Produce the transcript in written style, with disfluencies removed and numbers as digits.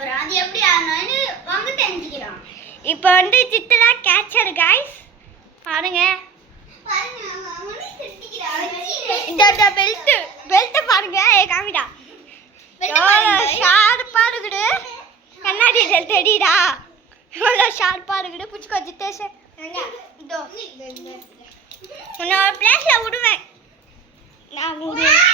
போறோம். அது எப்படி ஆடணும்னு வாங்க தெரிஞ்சுக்கிறோம். இப்போ வந்து சித்ரா கேட்சர் गाइस. பாருங்க. இந்த பெல்ட் பாருங்க. காமிடா. ஷார்ப்பா இருக்குது. கண்ணாடி தெரியுதா? இவ்வளோ ஷார்ப்பா இருக்குது. புடிச்சுக்கோ ஜித்தேஷ். இதோ. உன்னோட பிளேஸ்ல விடுவேன். நான் விடுவேன்.